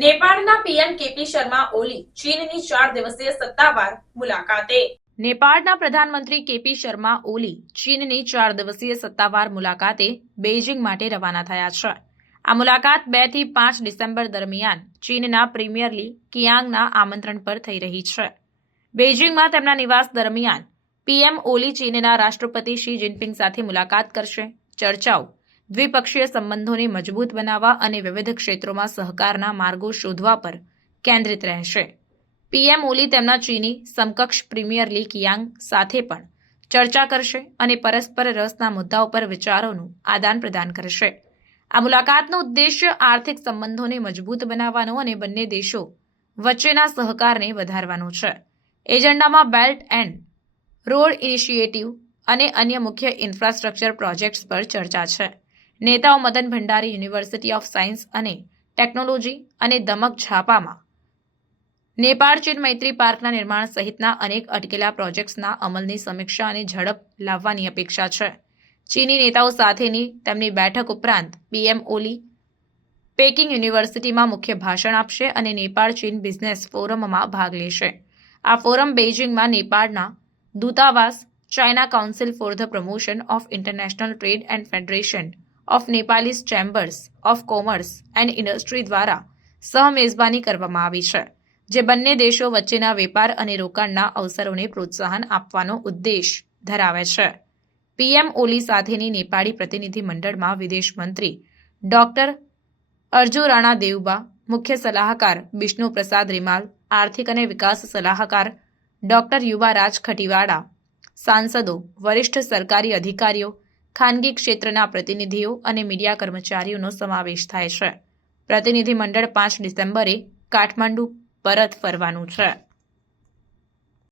નેપાળના PM KP Sharma Oli ચીનની ચાર દિવસીય સત્તાવાર મુલાકાતે. નેપાળના પ્રધાનમંત્રી કેપી શર્મા ઓલી ચીનની ચાર દિવસીય સત્તાવાર મુલાકાતે બેઇજિંગ માટે રવાના થયા છે. આ મુલાકાત બેથી પાંચ ડિસેમ્બર દરમિયાન ચીનના પ્રીમિયર લી કિયાંગના આમંત્રણ પર થઈ રહી છે. બેઇજિંગમાં તેમના નિવાસ દરમિયાન પીએમ ઓલી ચીનના રાષ્ટ્રપતિ શી જિનપિંગ સાથે મુલાકાત કરશે. ચર્ચાઓ દ્વિપક્ષીય સંબંધોને મજબૂત બનાવવા અને વિવિધ ક્ષેત્રોમાં સહકારના માર્ગો શોધવા પર કેન્દ્રિત રહેશે. પીએમ ઓલી તેમના ચીની સમકક્ષ પ્રીમિયર લીગ યાંગ સાથે પણ ચર્ચા કરશે અને પરસ્પર રસના મુદ્દાઓ પર વિચારોનું આદાન પ્રદાન કરશે. આ મુલાકાતનો ઉદ્દેશ્ય આર્થિક સંબંધોને મજબૂત બનાવવાનો અને બંને દેશો વચ્ચેના સહકારને વધારવાનો છે. એજન્ડામાં બેલ્ટ એન્ડ રોડ ઇનિશિયેટિવ અને અન્ય મુખ્ય ઇન્ફ્રાસ્ટ્રક્ચર પ્રોજેક્ટ્સ પર ચર્ચા છે. નેતાઓ Madan Bhandari university of science અને ટેકનોલોજી અને દમક છાપામાં. નેપાળ ચીન મૈત્રી પાર્કના નિર્માણ સહિતના અનેક અટકેલા પ્રોજેક્ટ્સના અમલની સમીક્ષા અને ઝડપ લાવવાની અપેક્ષા છે. ચીની નેતાઓ સાથેની તેમની બેઠક ઉપરાંત પીએમ ઓલી પેકિંગ યુનિવર્સિટીમાં મુખ્ય ભાષણ આપશે અને નેપાળ ચીન બિઝનેસ ફોરમમાં ભાગ લેશે. આ ફોરમ બેઇજિંગમાં નેપાળના દૂતાવાસ China council for the promotion of international trade and federation of Nepalese chambers of commerce and industry દ્વારા સહમેજબાની કરવામાં આવી છે, જે બંને દેશો વચ્ચેના વેપાર અને રોકાણના અવસરોને પ્રોત્સાહન આપવાનો ઉદ્દેશ ધરાવે છે. પીએમ ઓલી સાથેની નેપાળી પ્રતિનિધિ મંડળમાં વિદેશ મંત્રી ડોક્ટર અર્જુ રાણા દેવબા, મુખ્ય સલાહકાર બિષ્ણુ પ્રસાદ રીમાલ, આર્થિક અને વિકાસ સલાહકાર ડોક્ટર યુવારાજ ખટીવાડા, સાંસદો, વરિષ્ઠ સરકારી અધિકારીઓ ખાનગી ક્ષેત્રના પ્રતિનિધિઓ અને મીડિયા કર્મચારીઓનો સમાવેશ થાય છે. પ્રતિનિધિ મંડળ પાંચ ડિસેમ્બરે કાઠમાંડુ પરત ફરવાનું છે.